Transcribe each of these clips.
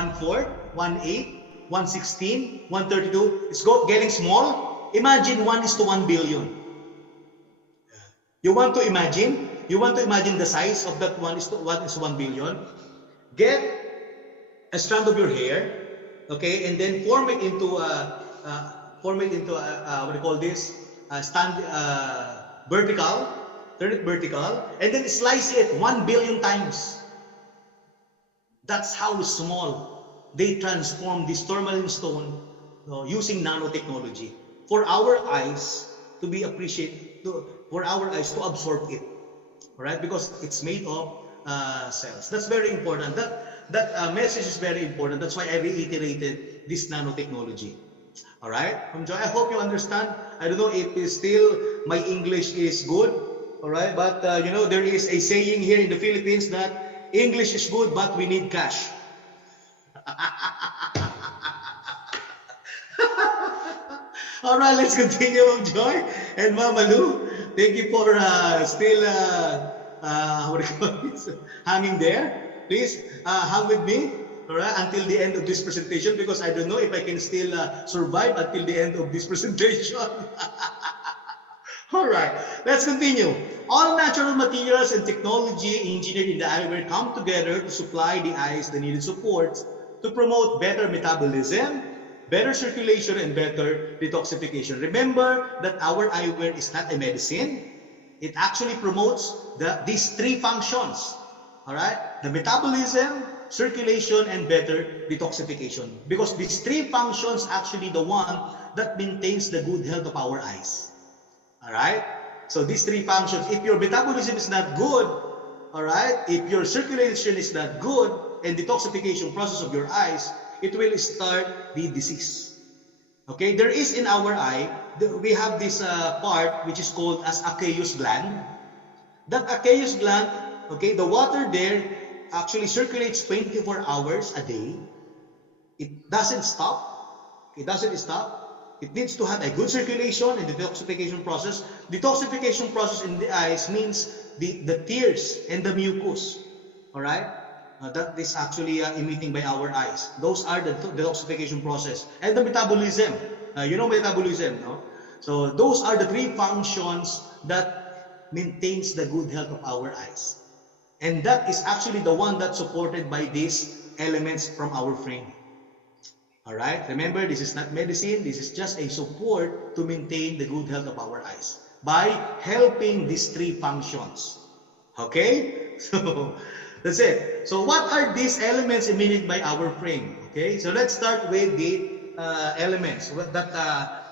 1/4, 1/8, 1/16, 1/32. It's getting small. Imagine 1:1 billion. You want to imagine? You want to imagine the size of that 1:1 billion? Get a strand of your hair, okay, and then form it into what do you call this? Vertical. Turn it vertical, and then slice it 1 billion times. That's how small they transform this tourmaline stone using nanotechnology for our eyes to be for our eyes to absorb it. All right, because it's made of cells. That's very important. That message is very important. That's why I reiterated this nanotechnology. All right, Joy, I hope you understand. I don't know if it's still my English is good. All right, but you know, there is a saying here in the Philippines that English is good, but we need cash. All right, let's continue, Ma'am Joy and Mama Lou. Thank you for still what do you call this? Hanging there. Please hang with me, all right, until the end of this presentation, because I don't know if I can still survive until the end of this presentation. All right, let's continue. All natural materials and technology engineered in the eyewear come together to supply the eyes the needed support to promote better metabolism, better circulation, and better detoxification. Remember that our eyewear is not a medicine. It actually promotes these three functions. All right, the metabolism, circulation, and better detoxification. Because these three functions actually the one that maintains the good health of our eyes. All right, so these three functions, if your metabolism is not good, all right, if your circulation is not good, and detoxification process of your eyes, it will start the disease. Okay, there is in our eye, we have this part which is called as aqueous gland. That aqueous gland, okay, the water there actually circulates 24 hours a day. It doesn't stop. It doesn't stop. It needs to have a good circulation and detoxification process. Detoxification process in the eyes means the tears and the mucus. All right, that is actually emitting by our eyes. Those are the detoxification process and the metabolism. You know metabolism, no? So those are the three functions that maintains the good health of our eyes, and that is actually the one that's supported by these elements from our frame. All right, remember, this is not medicine. This is just a support to maintain the good health of our eyes by helping these three functions. Okay, so that's it. So what are these elements emitted by our frame? Okay, so let's start with the elements that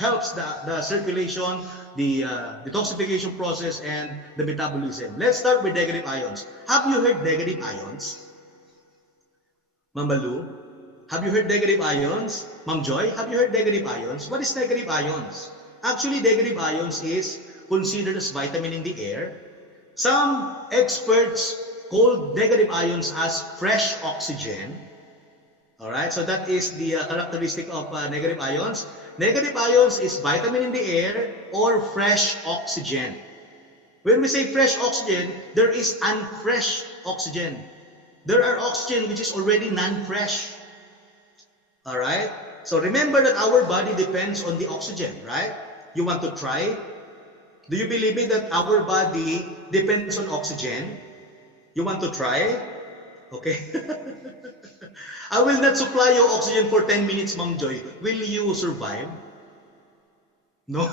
helps the circulation, the detoxification process, and the metabolism. Let's start with negative ions. Have you heard negative ions? Mama Lou, have you heard negative ions? Ma'am Joy, have you heard negative ions? What is negative ions? Actually, negative ions is considered as vitamin in the air. Some experts call negative ions as fresh oxygen. All right, so that is the characteristic of negative ions. Negative ions is vitamin in the air or fresh oxygen. When we say fresh oxygen, there is unfresh oxygen. There are oxygen which is already non-fresh. All right, so remember that our body depends on the oxygen, right? You want to try? Do you believe me that our body depends on oxygen? You want to try? Okay. I will not supply you oxygen for 10 minutes, Ma'am Joy. Will you survive? No.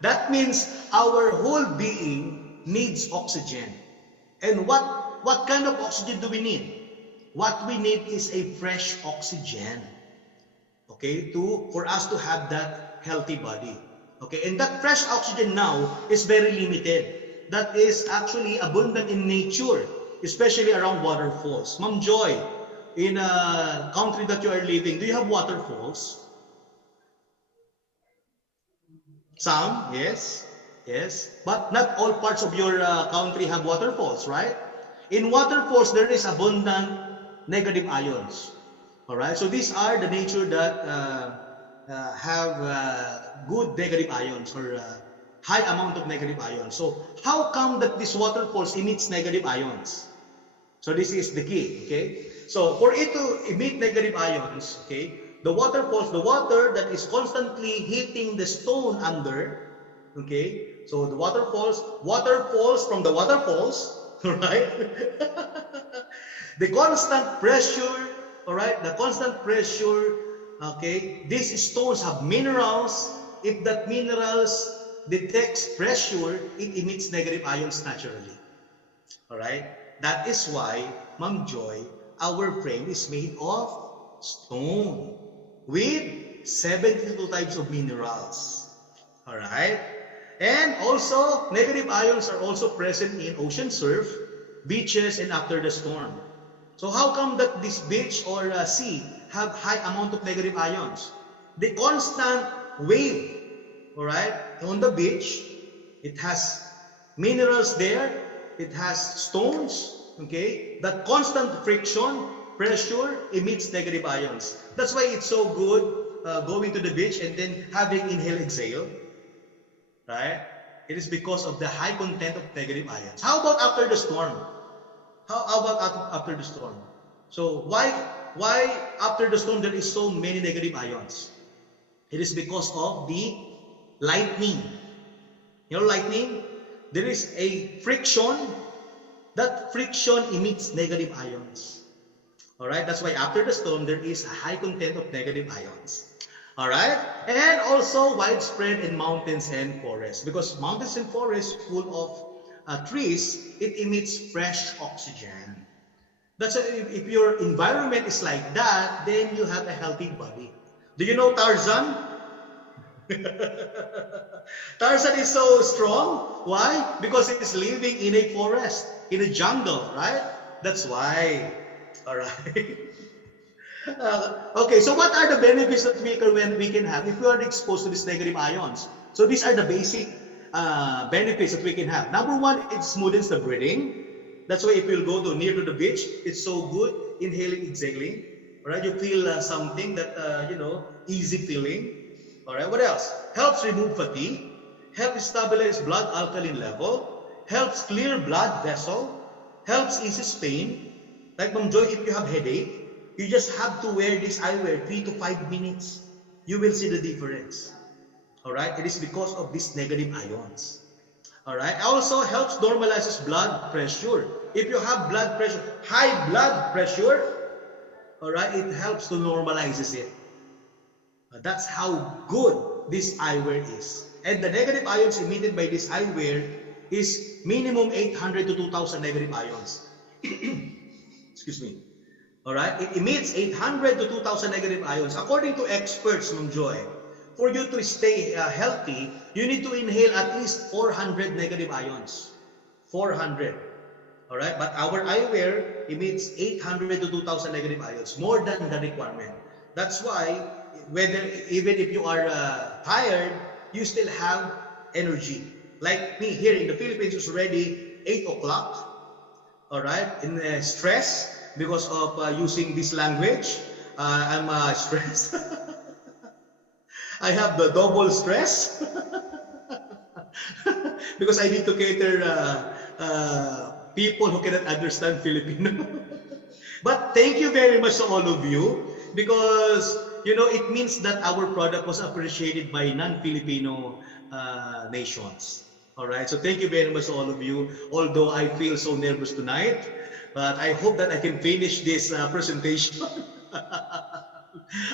That means our whole being needs oxygen. And what kind of oxygen do we need? What we need is a fresh oxygen. Okay, for us to have that healthy body. Okay, and that fresh oxygen now is very limited. That is actually abundant in nature, especially around waterfalls. Ma'am Joy, in a country that you are living, do you have waterfalls? Some, yes. Yes, but not all parts of your country have waterfalls, right? In waterfalls, there is abundant negative ions. All right, so these are the nature that have good negative ions or high amount of negative ions. So how come that these waterfalls emits negative ions? So this is the key, okay? So for it to emit negative ions, okay, the water the water that is constantly hitting the stone under, okay, so the water falls from the waterfalls, right? The constant pressure, all right, the constant pressure, okay, these stones have minerals. If that minerals detects pressure, it emits negative ions naturally. All right? That is why, Ma'am Joy, our frame is made of stone with 72 types of minerals. All right? And also, negative ions are also present in ocean surf, beaches, and after the storm. So how come that this beach or sea have high amount of negative ions? The constant wave, all right, on the beach, it has minerals there, it has stones, okay? That constant friction, pressure emits negative ions. That's why it's so good going to the beach and then having inhale, exhale, right? It is because of the high content of negative ions. How about after the storm? How about after the storm? So why after the storm there is so many negative ions? It is because of the lightning. You know lightning? There is a friction. That friction emits negative ions. Alright, that's why after the storm there is a high content of negative ions. Alright, and also widespread in mountains and forests. Because mountains and forests full of trees, it emits fresh oxygen. That's if your environment is like that, then you have a healthy body. Do you know Tarzan? Tarzan is so strong. Why? Because he is living in a forest, in a jungle, right? That's why. All right. Okay, so what are the benefits that we can have if we are exposed to these negative ions? So these are the basic benefits that we can have. Number one, it smoothens the breathing. That's why if you go to near to the beach, it's so good inhaling, exhaling. All right, you feel something that easy feeling. All right, what else? Helps remove fatigue, helps stabilize blood alkaline level, helps clear blood vessel, helps eases pain. Like Ma'am Joy, if you have headache, you just have to wear this eyewear 3 to 5 minutes. You will see the difference. All right, it is because of these negative ions. All right, also helps normalizes blood pressure. If you have blood pressure, high blood pressure, all right, it helps to normalizes it. That's how good this eyewear is. And the negative ions emitted by this eyewear is minimum 800 to 2000 negative ions. Excuse me. All right, it emits 800 to 2000 negative ions. According to experts, Ma'am Joy, for you to stay healthy, you need to inhale at least 400 negative ions. 400. All right, but our eyewear emits 800 to 2000 negative ions, more than the requirement. That's why, even if you are tired, you still have energy. Like me here in the Philippines, it's already 8 o'clock. All right, in stress because of using this language. I'm stressed. I have the double stress because I need to cater people who cannot understand Filipino. But thank you very much to all of you because it means that our product was appreciated by non-Filipino nations. All right, so thank you very much to all of you. Although I feel so nervous tonight, but I hope that I can finish this presentation.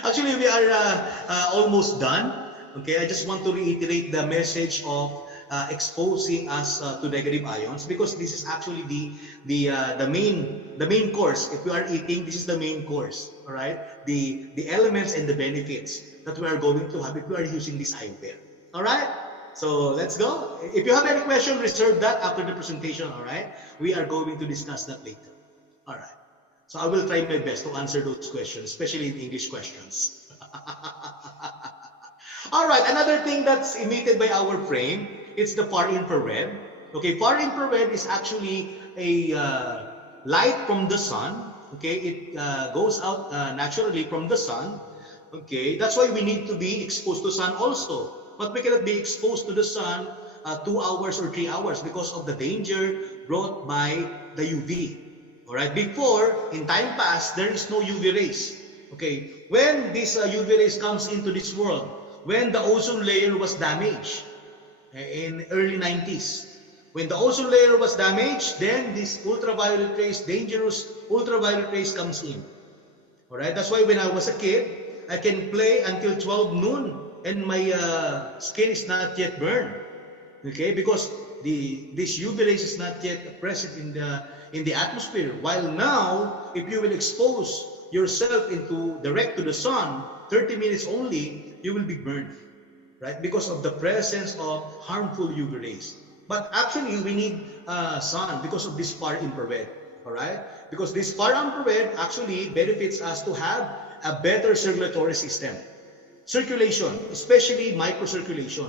Actually, we are almost done. Okay, I just want to reiterate the message of exposing us to negative ions because this is actually the main course. If we are eating, this is the main course. All right, the elements and the benefits that we are going to have if we are using this eyewear. All right. So let's go. If you have any question, reserve that after the presentation. All right, we are going to discuss that later. All right. So I will try my best to answer those questions, especially in English questions. All right, another thing that's emitted by our frame, it's the far infrared. Okay, far infrared is actually a light from the sun. Okay, it goes out naturally from the sun. Okay, that's why we need to be exposed to sun also. But we cannot be exposed to the sun 2 hours or 3 hours because of the danger brought by the UV. All right. Before, in time past, there is no UV rays. Okay. When this UV rays comes into this world, when the ozone layer was damaged in early 90s, when the ozone layer was damaged, then this ultraviolet rays, dangerous ultraviolet rays comes in. All right. That's why when I was a kid, I can play until 12 noon and my skin is not yet burned. Okay, because this UV rays is not yet present in the atmosphere. While now, if you will expose yourself into direct to the sun, 30 minutes only, you will be burned, right? Because of the presence of harmful UV rays. But actually, we need sun because of this far infrared, all right? Because this far infrared actually benefits us to have a better circulatory system. Circulation, especially microcirculation.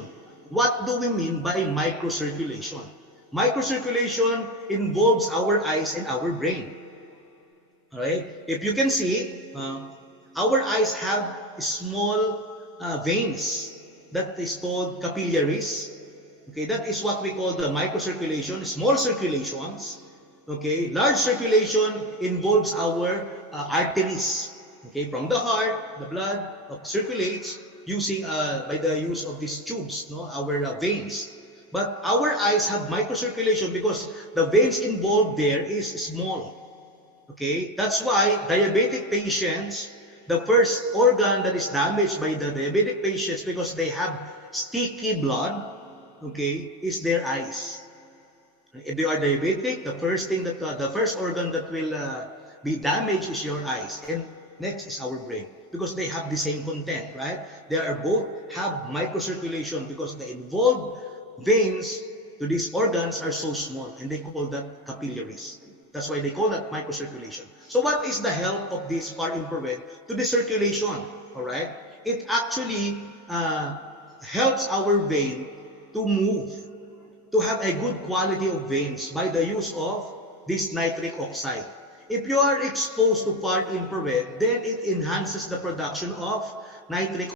What do we mean by microcirculation? Microcirculation involves our eyes and our brain. All right? If you can see, our eyes have small veins that is called capillaries. Okay, that is what we call the microcirculation, small circulations. Okay, large circulation involves our arteries. Okay, from the heart, the blood circulates using by the use of these tubes, no, our veins. But our eyes have microcirculation because the veins involved there is small. Okay, that's why diabetic patients, the first organ that is damaged by the diabetic patients because they have sticky blood, okay, is their eyes. If they are diabetic, the first thing that the first organ that will be damaged is your eyes, and next is our brain because they have the same content, right? They are both have microcirculation because the involved veins to these organs are so small, and they call that capillaries. That's why they call that microcirculation. So what is the help of this far infrared to the circulation? All right, it actually helps our vein to move, to have a good quality of veins by the use of this nitric oxide. If you are exposed to far infrared, then it enhances the production of nitric